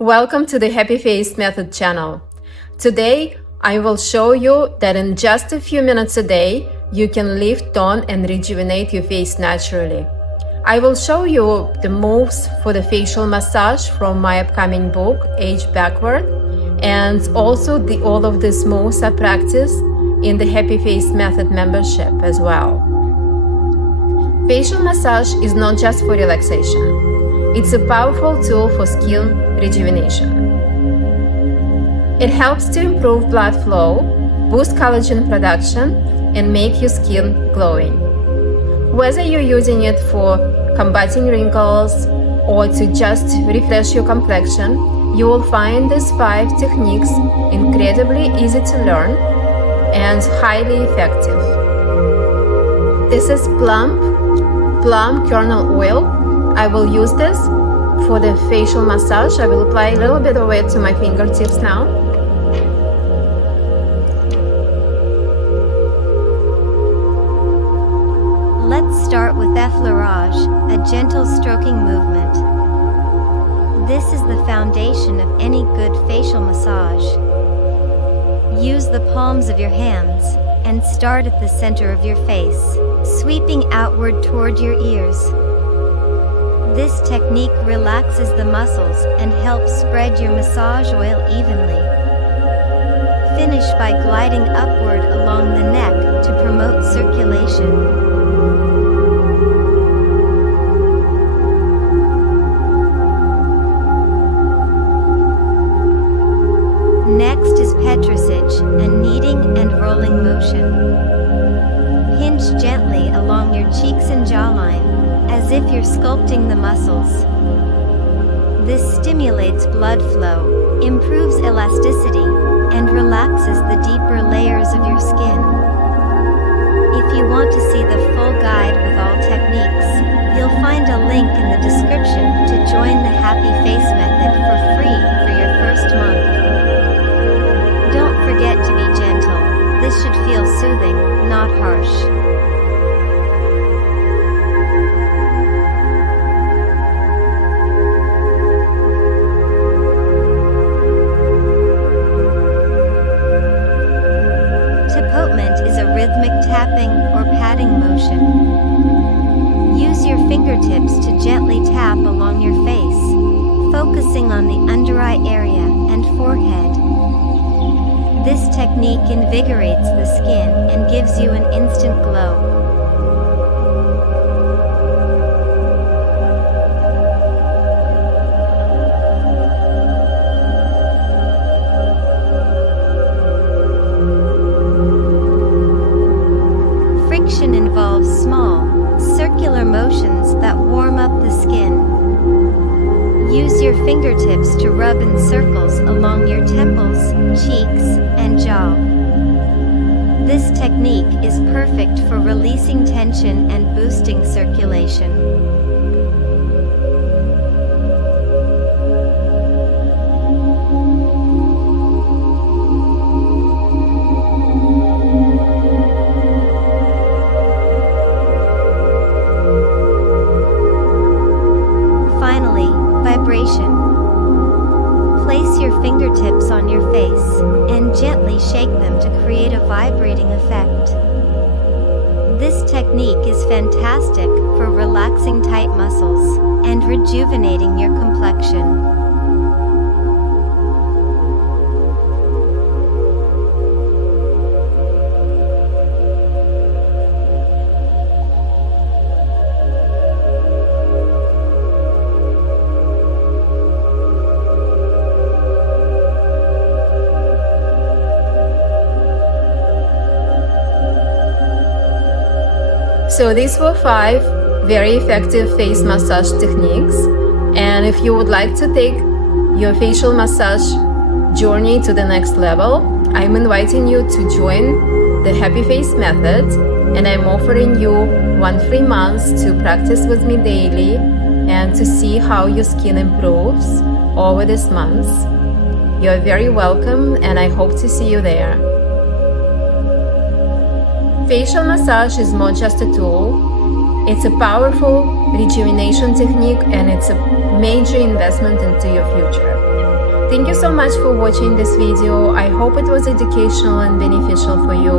Welcome to the Happy Face Method channel. Today, I will show you that in just a few minutes a day, you can lift, tone, and rejuvenate your face naturally. I will show you the moves for the facial massage from my upcoming book, Age Backward, and also all of these moves are practiced in the Happy Face Method membership as well. Facial massage is not just for relaxation. It's a powerful tool for skin rejuvenation. It helps to improve blood flow, boost collagen production, and make your skin glowing. Whether you're using it for combating wrinkles or to just refresh your complexion, you will find these 5 techniques incredibly easy to learn and highly effective. This is plum kernel oil. I will use this for the facial massage. I will apply a little bit of it to my fingertips now. Let's start with Effleurage, a gentle stroking movement. This is the foundation of any good facial massage. Use the palms of your hands and start at the center of your face, sweeping outward toward your ears. This technique relaxes the muscles and helps spread your massage oil evenly. Finish by gliding upward along the neck to promote circulation. Next is Petrissage, a kneading and rolling motion. Pinch gently along your cheeks and jawline, as if you're sculpting the muscles. This stimulates blood flow, improves elasticity, and relaxes the deeper layers of your skin. If you want to see the full guide with all techniques, you'll find a link in the description to join the Happy Face Method for free for your first month. Don't forget to be gentle. This should feel soothing, not harsh. Tapotement is a rhythmic tapping or patting motion. Use your fingertips to gently tap along your face, focusing on the under-eye area and forehead. This technique invigorates the skin and gives you an instant glow. Friction involves small, circular motions that warm up the skin. Use your fingertips to rub in circles along your temples, cheeks, and jaw. This technique is perfect for releasing tension and boosting circulation. Finally, vibration. Place your fingertips on your face and gently shake them to create a vibrating effect. This technique is fantastic for relaxing tight muscles and rejuvenating your complexion. So these were 5 very effective face massage techniques, and if you would like to take your facial massage journey to the next level, I'm inviting you to join the Happy Face Method, and I'm offering you 1 free month to practice with me daily and to see how your skin improves over this month. You're very welcome, and I hope to see you there. Facial massage is not just a tool, it's a powerful rejuvenation technique, and it's a major investment into your future. Thank you so much for watching this video. I hope it was educational and beneficial for you.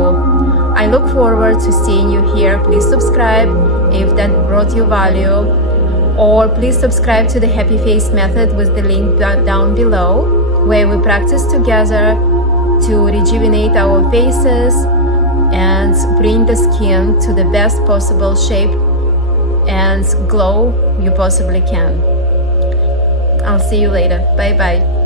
I look forward to seeing you here. Please subscribe if that brought you value, or please subscribe to the Happy Face Method with the link down below, where we practice together to rejuvenate our faces and bring the skin to the best possible shape and glow you possibly can. I'll see you later. Bye bye.